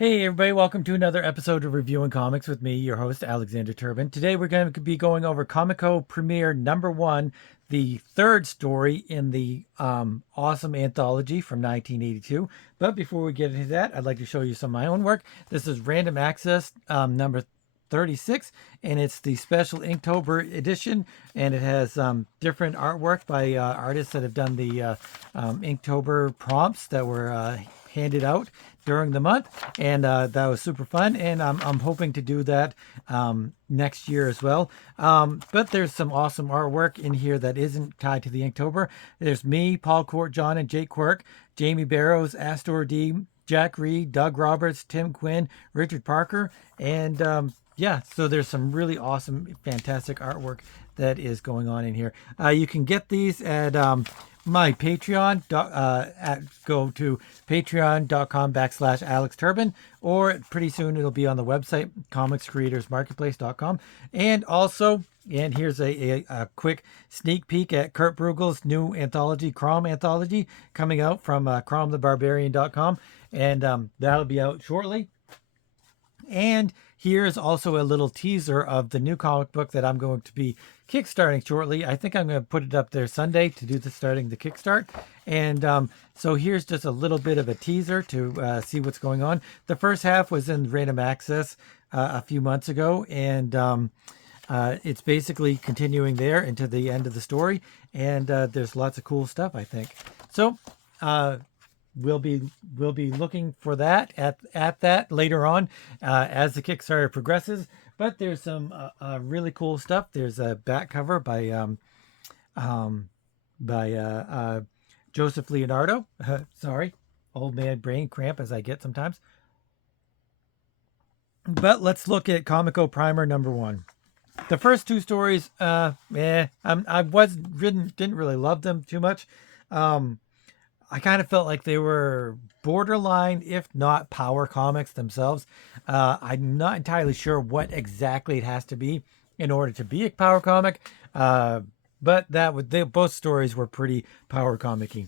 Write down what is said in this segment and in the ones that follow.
Hey everybody, welcome to another episode of Reviewing Comics with me, your host, Alexander Turbin. Today we're going to be going over Comico Primer #1, the third story in the awesome anthology from 1982. But before we get into that, I'd like to show you some of my own work. This is Random Access number 36, and it's the special Inktober edition, and it has different artwork by artists that have done the Inktober prompts that were handed out during the month, and that was super fun, and I'm hoping to do that next year as well. But there's some awesome artwork in here that isn't tied to the Inktober. There's me, Paul Court John, and Jake Quirk, Jamie Barrows, Astor D, Jack Reed, Doug Roberts, Tim Quinn, Richard Parker, and yeah, so there's some really awesome, fantastic artwork that is going on in here. You can get these at my Patreon. Go to patreon.com/Alex Turbin, or pretty soon it'll be on the website, comicscreatorsmarketplace.com. And also, and here's a quick sneak peek at Kurt Bruegel's new anthology, Crom Anthology, coming out from cromthebarbarian.com, and that'll be out shortly. And here's also a little teaser of the new comic book that I'm going to be kickstarting shortly. I think I'm going to put it up there Sunday to do starting the kickstart. And so here's just a little bit of a teaser to see what's going on. The first half was in Random Access a few months ago, and it's basically continuing there into the end of the story. And there's lots of cool stuff, I think. So we'll be looking for that at that later on as the Kickstarter progresses. But there's some really cool stuff. There's a back cover by Joseph Leonardo. Sorry, old man brain cramp as I get sometimes. But let's look at Comico Primer #1. The first two stories, I didn't really love them too much. I kind of felt like they were borderline, if not power comics themselves. I'm not entirely sure what exactly it has to be in order to be a power comic, but both stories were pretty power comic-y.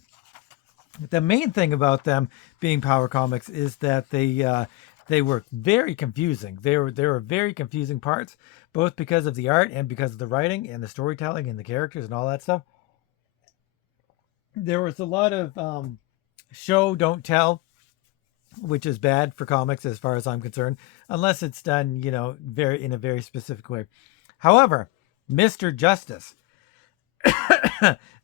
The main thing about them being power comics is that they were very confusing. There were very confusing parts, both because of the art and because of the writing and the storytelling and the characters and all that stuff. There was a lot of show don't tell, which is bad for comics as far as I'm concerned, unless it's done, in a very specific way. However, Mr. Justice,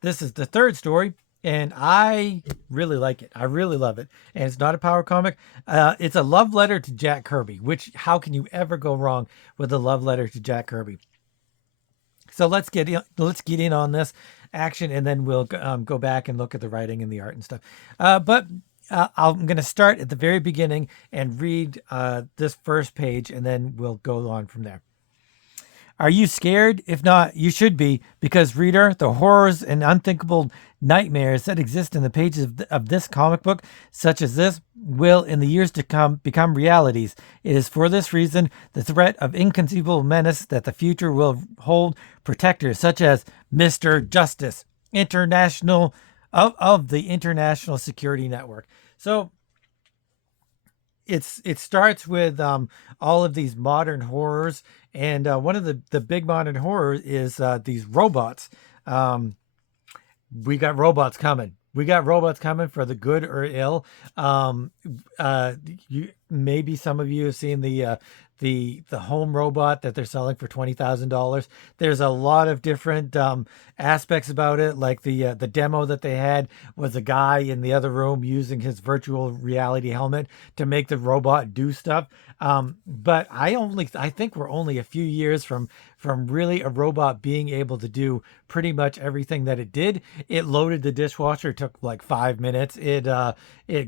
this is the third story, and I really like it. I really love it, and it's not a power comic. It's a love letter to Jack Kirby, which how can you ever go wrong with a love letter to Jack Kirby? So let's get in on this action, and then we'll go back and look at the writing and the art and stuff. But I'm going to start at the very beginning and read this first page, and then we'll go on from there. Are you scared? If not, you should be, because, reader, the horrors and unthinkable nightmares that exist in the pages of this comic book, such as this, will, in the years to come, become realities. It is for this reason, the threat of inconceivable menace, that the future will hold protectors such as Mr. Justice, international of the International Security Network. So it starts with all of these modern horrors, and one of the big modern horrors is these robots. We got robots coming. We got robots coming for the good or ill. Maybe some of you have seen the home robot that they're selling for $20,000. There's a lot of different aspects about it. Like the demo that they had was a guy in the other room using his virtual reality helmet to make the robot do stuff. But I think we're only a few years from really a robot being able to do pretty much everything that it did. It loaded the dishwasher, took like 5 minutes. It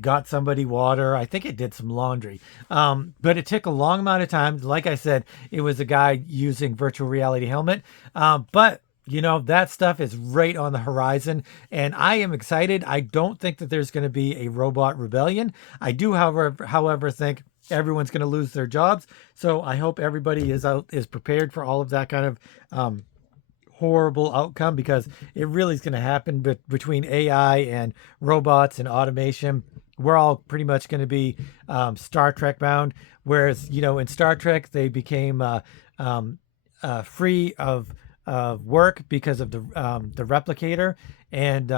got somebody water. I think it did some laundry. But it took a long amount of time. Like I said, it was a guy using virtual reality helmet. But that stuff is right on the horizon, and I am excited. I don't think that there's going to be a robot rebellion. I do, however, think everyone's going to lose their jobs. So I hope everybody is prepared for all of that kind of horrible outcome, because it really is going to happen between AI and robots and automation. we're all pretty much going to be Star Trek bound. Whereas, in Star Trek, they became um, free of work because of the replicator. And,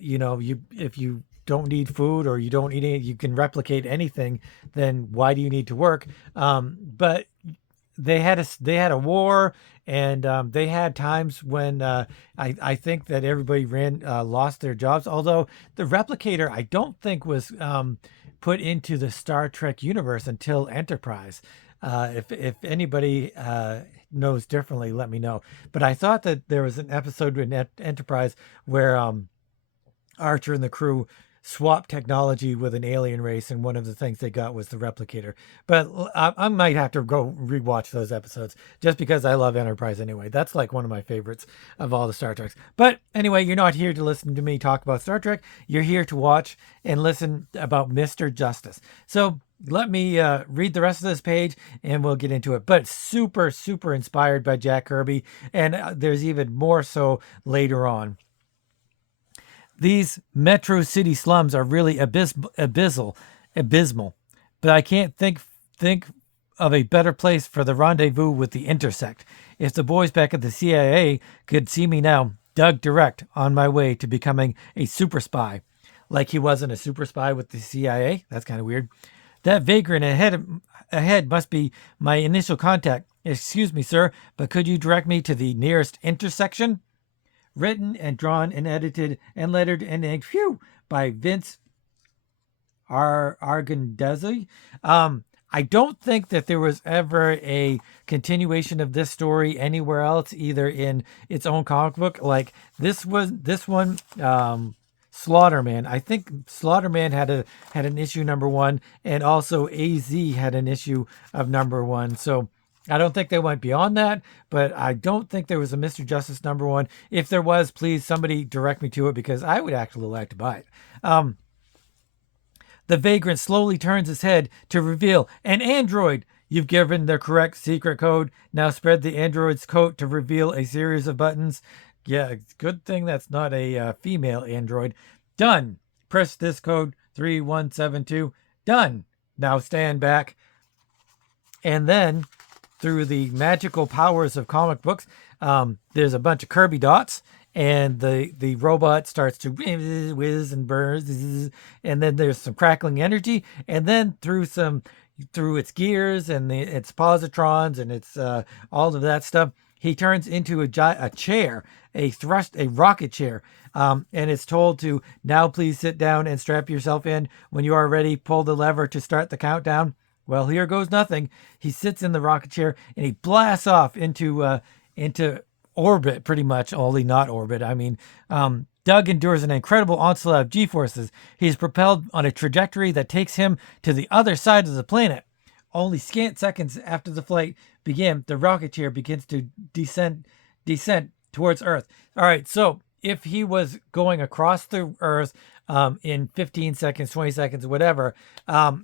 you if you don't need food or you don't need any, you can replicate anything, then why do you need to work? But they had a war, and they had times when I think that everybody lost their jobs. Although the replicator, I don't think was put into the Star Trek universe until Enterprise. If anybody knows differently, let me know. But I thought that there was an episode in Enterprise where Archer and the crew swapped technology with an alien race, and one of the things they got was the replicator. But I might have to go rewatch those episodes just because I love Enterprise anyway. That's like one of my favorites of all the Star Treks. But anyway, you're not here to listen to me talk about Star Trek. You're here to watch and listen about Mr. Justice. So let me read the rest of this page and we'll get into it. But super, super inspired by Jack Kirby, and there's even more so later on. These metro city slums are really abysmal, but I can't think of a better place for the rendezvous with the intersect. If the boys back at the CIA could see me now, Doug direct, on my way to becoming a super spy. Like he wasn't a super spy with the CIA? That's kind of weird. That vagrant ahead must be my initial contact. Excuse me, sir, but could you direct me to the nearest intersection? Written and drawn and edited and lettered and inked, by Vince Argandezzi. I don't think that there was ever a continuation of this story anywhere else, either in its own comic book. Like this one, Slaughterman. I think Slaughterman had an issue #1, and also AZ had an issue of #1. So I don't think they went beyond that, but I don't think there was a Mr. Justice #1. If there was, please somebody direct me to it because I would actually like to buy it. The vagrant slowly turns his head to reveal an android. You've given the correct secret code. Now spread the android's coat to reveal a series of buttons. Yeah, good thing that's not a female android. Done. Press this code 3172. Done. Now stand back. And then, through the magical powers of comic books, there's a bunch of Kirby dots, and the robot starts to whiz and burns, and then there's some crackling energy, and then through its gears and its positrons and its all of that stuff, he turns into a chair, a rocket chair, and it's told to now please sit down and strap yourself in. When you are ready, pull the lever to start the countdown. Well, here goes nothing. He sits in the rocket chair and he blasts off into orbit, pretty much. Only not orbit. I mean, Doug endures an incredible onslaught of G-forces. He's propelled on a trajectory that takes him to the other side of the planet. Only scant seconds after the flight began, the rocket chair begins to descend towards Earth. All right, so if he was going across the Earth in 15 seconds, 20 seconds, whatever,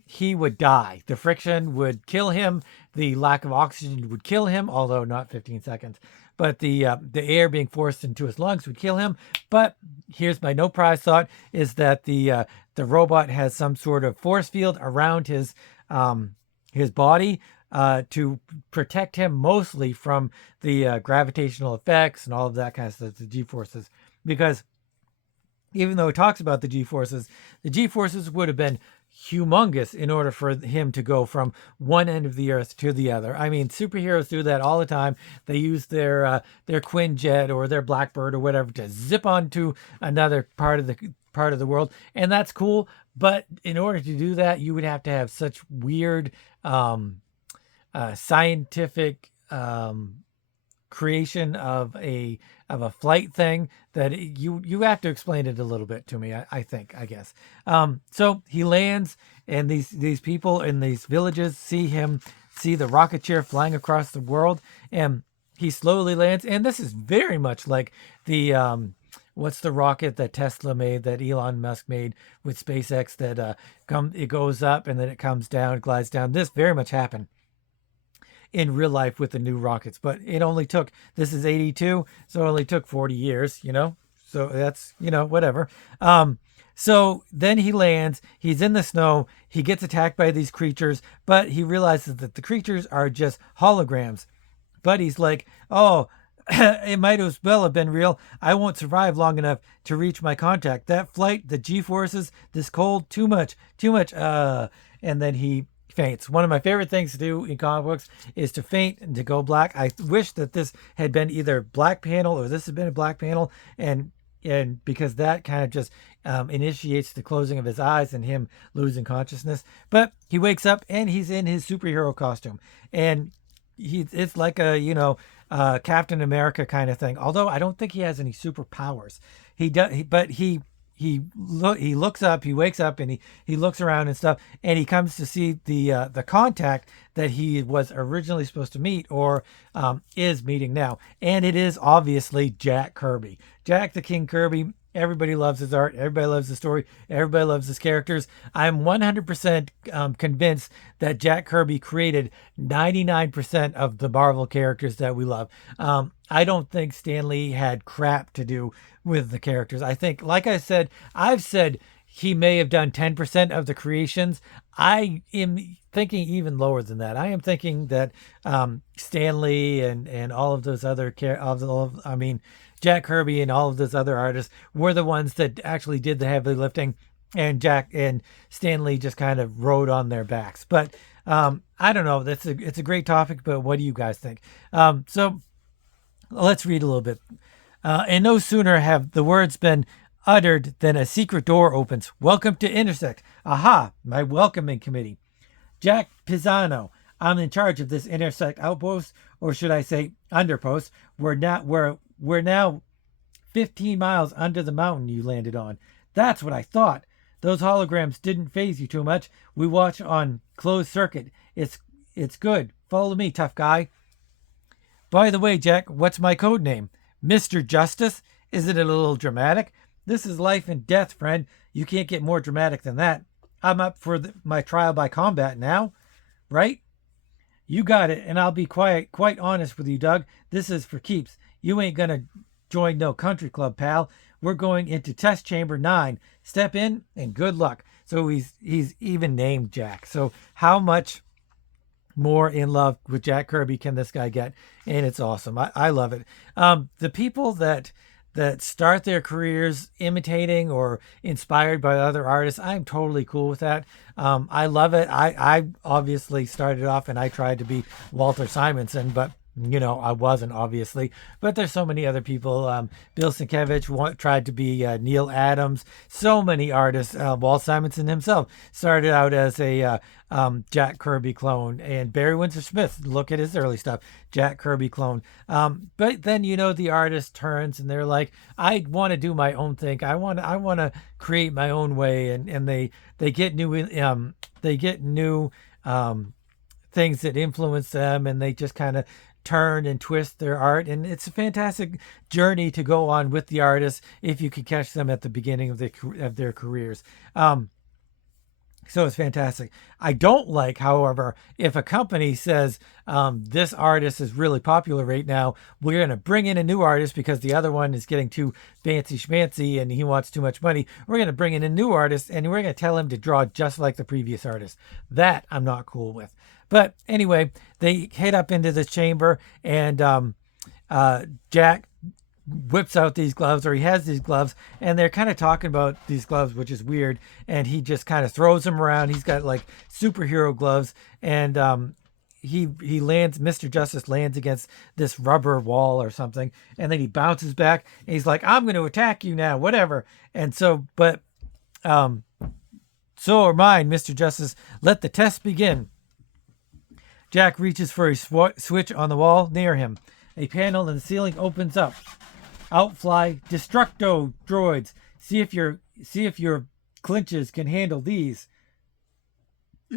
he would die. The friction would kill him. The lack of oxygen would kill him, although not 15 seconds. But the air being forced into his lungs would kill him. But here's my no prize thought, is that the robot has some sort of force field around his body to protect him mostly from the gravitational effects and all of that kind of stuff, the G-forces. Because even though it talks about the G-forces would have been humongous in order for him to go from one end of the Earth to the other. I mean, superheroes do that all the time. They use their Quinjet or their Blackbird or whatever to zip onto another part of the world, and that's cool. But in order to do that, you would have to have such weird scientific creation of a flight thing that you have to explain it a little bit to me. I guess. So he lands, and these people in these villages see the rocket chair flying across the world, and he slowly lands. And this is very much like the what's the rocket that Tesla made, that Elon Musk made with SpaceX, that it goes up and then it comes down, glides down. This very much happened in real life with the new rockets, but it only took, this is 82, so it only took 40 years, so that's, whatever. So then he lands, he's in the snow, he gets attacked by these creatures, but he realizes that the creatures are just holograms. But he's like, oh, it might as well have been real. I won't survive long enough to reach my contact. That flight, the G forces, this cold, too much, too much. And then he faints. One of my favorite things to do in comic books is to faint and to go black. I wish that this had been either black panel or this had been a black panel, and because that kind of just initiates the closing of his eyes and him losing consciousness. But he wakes up and he's in his superhero costume, and it's like a Captain America kind of thing. Although I don't think he has any superpowers. He does, but he looks up, he wakes up, and he looks around and stuff, and he comes to see the contact that he was originally supposed to meet, or is meeting now, and it is obviously Jack Kirby, Jack the King Kirby. Everybody loves his art. Everybody loves the story. Everybody loves his characters. I'm 100% convinced that Jack Kirby created 99% of the Marvel characters that we love. I don't think Stan Lee had crap to do with the characters. I think, like I said, I've said he may have done 10% of the creations. I am thinking even lower than that. I am thinking that Stan Lee and all of those other Jack Kirby and all of those other artists were the ones that actually did the heavy lifting, and Jack and Stan Lee just kind of rode on their backs. But I don't know. It's a great topic, but what do you guys think? So let's read a little bit. And no sooner have the words been uttered than a secret door opens. Welcome to Intersect. Aha, my welcoming committee. Jack Pisano, I'm in charge of this Intersect outpost, or should I say underpost. We're now 15 miles under the mountain you landed on. That's what I thought. Those holograms didn't faze you too much. We watch on closed circuit. It's good. Follow me, tough guy. By the way, Jack, what's my code name? Mr. Justice? Isn't it a little dramatic? This is life and death, friend. You can't get more dramatic than that. I'm up for my trial by combat now, right? You got it, and I'll be quite honest with you, Doug. This is for keeps. You ain't gonna join no country club, pal. We're going into test chamber 9. Step in and good luck. So he's even named Jack. So how much more in love with Jack Kirby can this guy get? And it's awesome. I love it. The people that start their careers imitating or inspired by other artists, I'm totally cool with that. I love it. I obviously started off and I tried to be Walter Simonson, but I wasn't, obviously. But there's so many other people. Bill Sienkiewicz tried to be Neil Adams. So many artists. Walt Simonson himself started out as a Jack Kirby clone. And Barry Windsor Smith, look at his early stuff, Jack Kirby clone. But then, the artist turns and they're like, I want to do my own thing. I want to create my own way. And they get new things that influence them, and they just kind of turn and twist their art, and it's a fantastic journey to go on with the artists if you could catch them at the beginning of their careers. So it's fantastic. I don't like, however, if a company says this artist is really popular right now, we're going to bring in a new artist because the other one is getting too fancy schmancy and he wants too much money. We're going to bring in a new artist and we're going to tell him to draw just like the previous artist. That I'm not cool with. But anyway, they head up into this chamber, and Jack whips out these gloves, or he has these gloves, and they're kind of talking about these gloves, which is weird. And he just kind of throws them around. He's got like superhero gloves, and he lands. Mr. Justice lands against this rubber wall or something, and then he bounces back. And he's like, "I'm going to attack you now, whatever." And so, but so are mine, Mr. Justice. Let the test begin. Jack reaches for a switch on the wall near him. A panel in the ceiling opens up. Out fly Destructo droids. See if your clinches can handle these.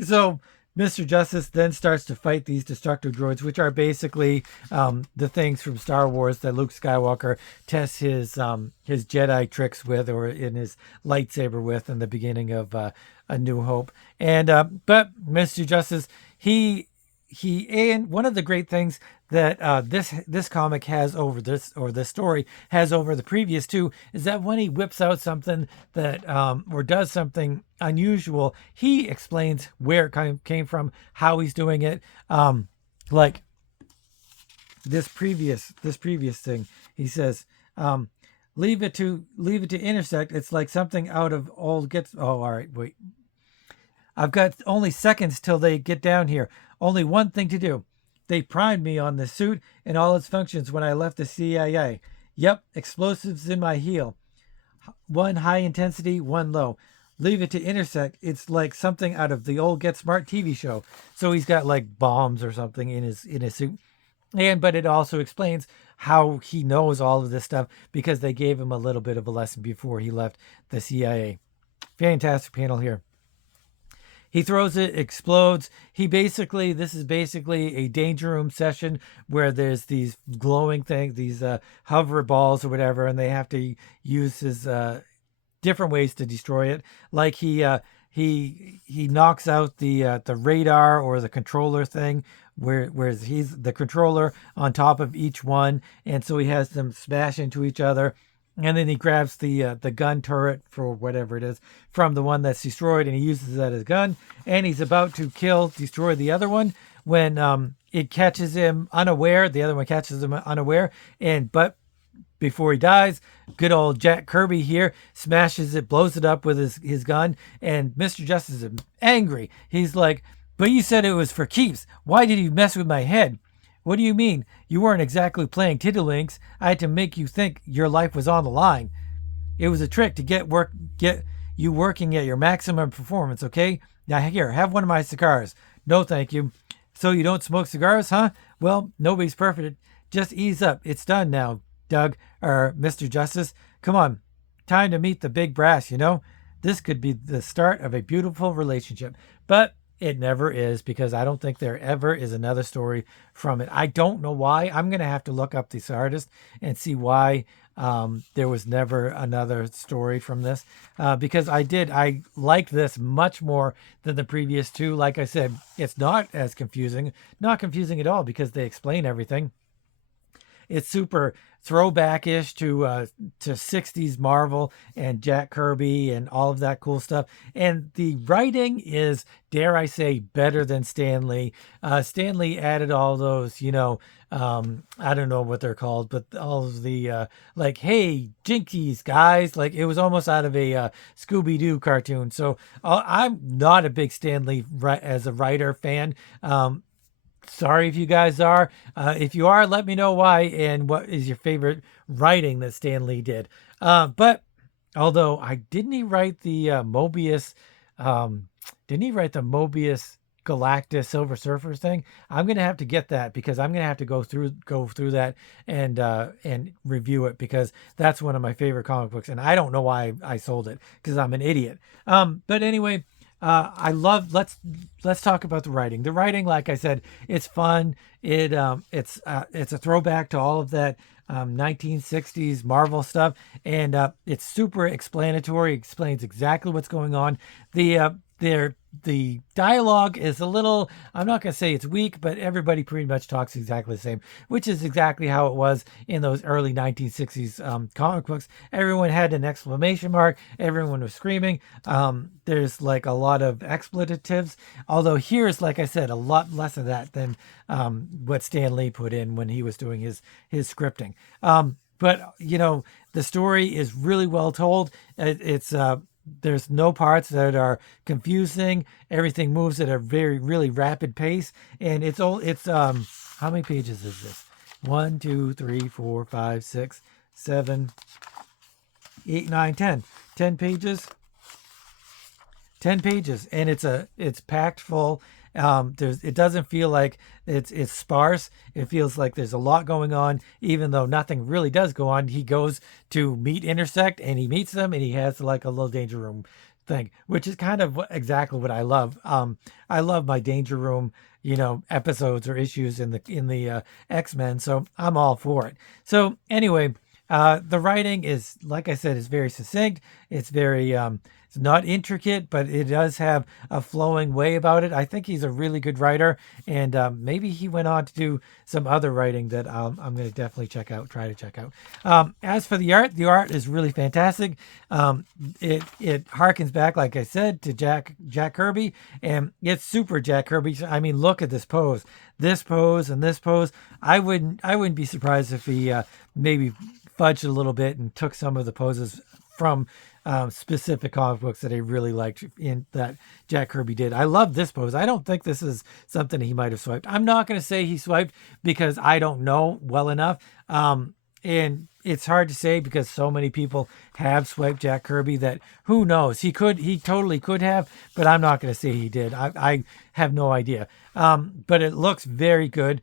So Mr. Justice then starts to fight these Destructo droids, which are basically the things from Star Wars that Luke Skywalker tests his Jedi tricks with, or in his lightsaber with, in the beginning of A New Hope. And but Mr. Justice, and one of the great things that this comic has over this, or this story has over the previous two, is that when he whips out something that or does something unusual, he explains where it came from, how he's doing it. Like this previous thing, he says, leave it to intersect. It's like something out of old gets. Oh, all right, wait. I've got only seconds till they get down here. Only one thing to do. They primed me on the suit and all its functions when I left the CIA. Yep, explosives in my heel. One high intensity, one low. Leave it to intersect. It's like something out of the old Get Smart TV show. So he's got like bombs or something in his suit. But it also explains how he knows all of this stuff because they gave him a little bit of a lesson before he left the CIA. Fantastic panel here. He throws it, explodes. This is basically a danger room session where there's these glowing things, these hover balls or whatever, and they have to use his different ways to destroy it. Like he knocks out the radar or the controller thing, whereas he's the controller on top of each one, and so he has them smash into each other. And then he grabs the gun turret for whatever it is from the one that's destroyed, and he uses that as a gun. And he's about to destroy the other one when it catches him unaware. The other one catches him unaware, but before he dies, good old Jack Kirby here smashes it, blows it up with his gun, and Mr. Justice is angry. He's like, "But you said it was for keeps. Why did you mess with my head? What do you mean? You weren't exactly playing tiddlywinks. I had to make you think your life was on the line. It was a trick to get you working at your maximum performance, okay? Now here, have one of my cigars." "No, thank you." "So you don't smoke cigars, huh? Well, nobody's perfect. Just ease up. It's done now, Mr. Justice. Come on. Time to meet the big brass, you know? This could be the start of a beautiful relationship." But it never is, because I don't think there ever is another story from it. I don't know why. I'm going to have to look up this artist and see why there was never another story from this. Because I like this much more than the previous two. Like I said, it's not as confusing. Not confusing at all because they explain everything. It's super throwback-ish to 60s Marvel and Jack Kirby and all of that cool stuff. And the writing is, dare I say, better than Stan Lee. Stan Lee added all those, I don't know what they're called, but all of the like, "Hey, Jinkies, guys!" Like it was almost out of a Scooby-Doo cartoon. So I'm not a big Stan Lee as a writer fan. Sorry if you guys are. If you are, let me know why and what is your favorite writing that Stan Lee did. But although didn't he write the Mobius? Didn't he write the Mobius Galactus Silver Surfer thing? I'm gonna have to get that because I'm gonna have to go through that and review it because that's one of my favorite comic books, and I don't know why I sold it because I'm an idiot. But anyway. I love. Let's talk about the writing. The writing, like I said, it's fun. It's a throwback to all of that 1960s Marvel stuff, and it's super explanatory. It explains exactly what's going on. The dialogue is a little, I'm not going to say it's weak, but everybody pretty much talks exactly the same, which is exactly how it was in those early 1960s comic books. Everyone had an exclamation mark. Everyone was screaming. There's like a lot of expletives, although here's, like I said, a lot less of that than what Stan Lee put in when he was doing his scripting. But, the story is really well told. There's no parts that are confusing. Everything moves at a really rapid pace, and it's how many pages is this? 1, 2, 3, 4, 5, 6, 7, 8, 9, 10. 10 pages. 10 pages, and it's packed full. It doesn't feel like it's sparse. It feels like there's a lot going on, even though nothing really does go on. He goes to meet Intersect, and he meets them, and he has like a little danger room thing, which is kind of exactly what I love. I love my danger room, episodes or issues in the X-Men, so I'm all for it. So anyway, the writing is, like I said, is very succinct. It's very It's not intricate, but it does have a flowing way about it. I think he's a really good writer, and maybe he went on to do some other writing that I'm going to definitely try to check out. As for the art is really fantastic. It harkens back, like I said, to Jack Kirby, and it's super Jack Kirby. I mean, look at this pose, and this pose. I wouldn't be surprised if he maybe fudged a little bit and took some of the poses from specific comic books that I really liked in that Jack Kirby did. I love this pose. I don't think this is something he might have swiped. I'm not going to say he swiped because I don't know well enough. And it's hard to say because so many people have swiped Jack Kirby that who knows? He totally could have, but I'm not going to say he did. I have no idea. But it looks very good.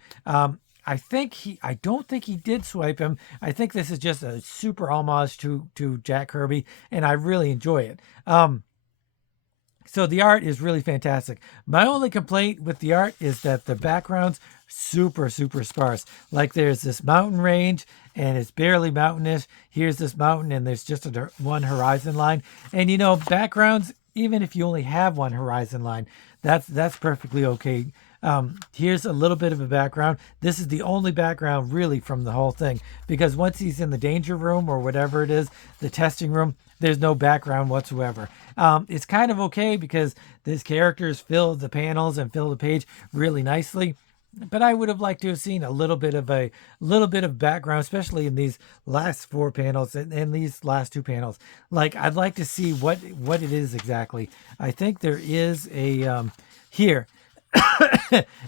I don't think he did swipe him. I think this is just a super homage to Jack Kirby, and I really enjoy it. So the art is really fantastic. My only complaint with the art is that the background's super sparse. Like there's this mountain range and it's barely mountainous. Here's this mountain and there's just one horizon line. And backgrounds, even if you only have one horizon line, that's perfectly okay. Here's a little bit of a background. This is the only background really from the whole thing, because once he's in the danger room or whatever it is, the testing room, there's no background whatsoever. It's kind of okay because these characters fill the panels and fill the page really nicely. But I would have liked to have seen a little bit of background, especially in these last 4 panels and these last 2 panels. Like I'd like to see what it is exactly. I think there is a here.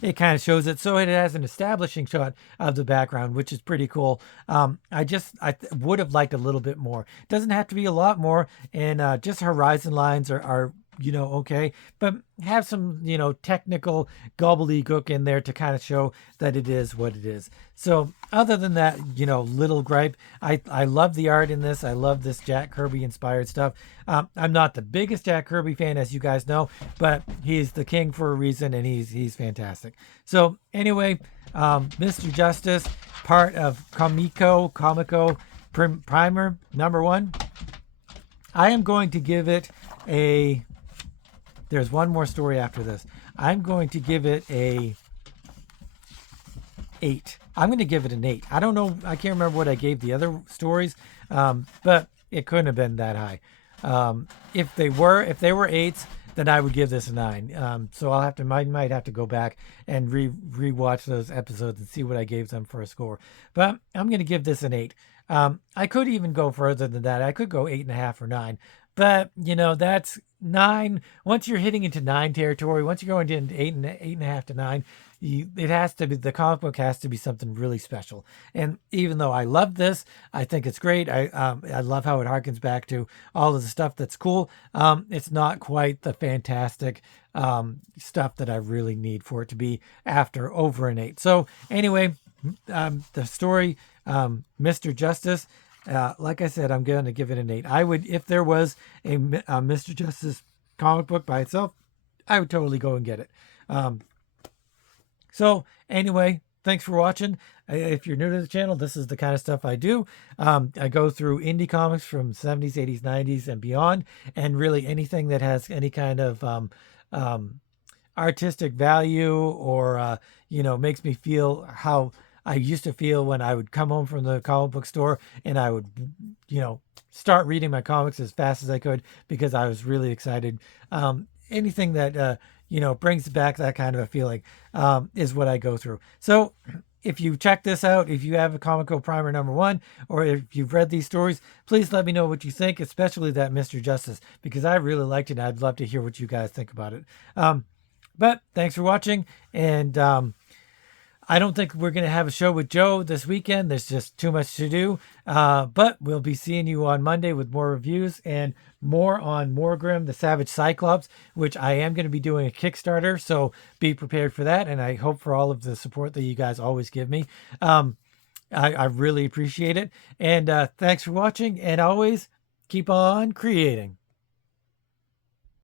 It kind of shows it, so it has an establishing shot of the background, which is pretty cool. I would have liked a little bit more. It doesn't have to be a lot more, and just horizon lines are okay, but have some technical gobbledygook in there to kind of show that it is what it is. So other than that, little gripe, I love the art in this. I love this Jack Kirby inspired stuff. I'm not the biggest Jack Kirby fan, as you guys know, but he's the king for a reason, and he's fantastic. So anyway, Mr. Justice, part of Comico Primer #1. I am going to give it a... There's one more story after this. I'm going to give it a 8. I'm going to give it an 8. I don't know. I can't remember what I gave the other stories, but it couldn't have been that high. If they were 8s, then I would give this a 9. So I might have to go back and rewatch those episodes and see what I gave them for a score. But I'm going to give this an 8. I could even go further than that. I could go 8.5 or 9. But that's 9. Once you're hitting into 9 territory, once you're going into 8.5 to 9, it has to be, the comic book has to be something really special. And even though I love this, I think it's great. I love how it harkens back to all of the stuff that's cool. It's not quite the fantastic stuff that I really need for it to be after over an 8. So anyway, the story, Mr. Justice. Like I said, I'm going to give it an 8. I would, if there was a Mr. Justice comic book by itself, I would totally go and get it. So anyway, thanks for watching. If you're new to the channel, this is the kind of stuff I do. I go through indie comics from 70s, 80s, 90s, and beyond, and really anything that has any kind of artistic value or, makes me feel how I used to feel when I would come home from the comic book store and I would, start reading my comics as fast as I could because I was really excited. Anything that, brings back that kind of a feeling is what I go through. So if you check this out, if you have a Comico Primer #1, or if you've read these stories, please let me know what you think, especially that Mr. Justice, because I really liked it and I'd love to hear what you guys think about it. But thanks for watching, and I don't think we're going to have a show with Joe this weekend. There's just too much to do. But we'll be seeing you on Monday with more reviews and more on Morgrim, the Savage Cyclops, which I am going to be doing a Kickstarter. So be prepared for that. And I hope for all of the support that you guys always give me. I really appreciate it. And thanks for watching. And always keep on creating.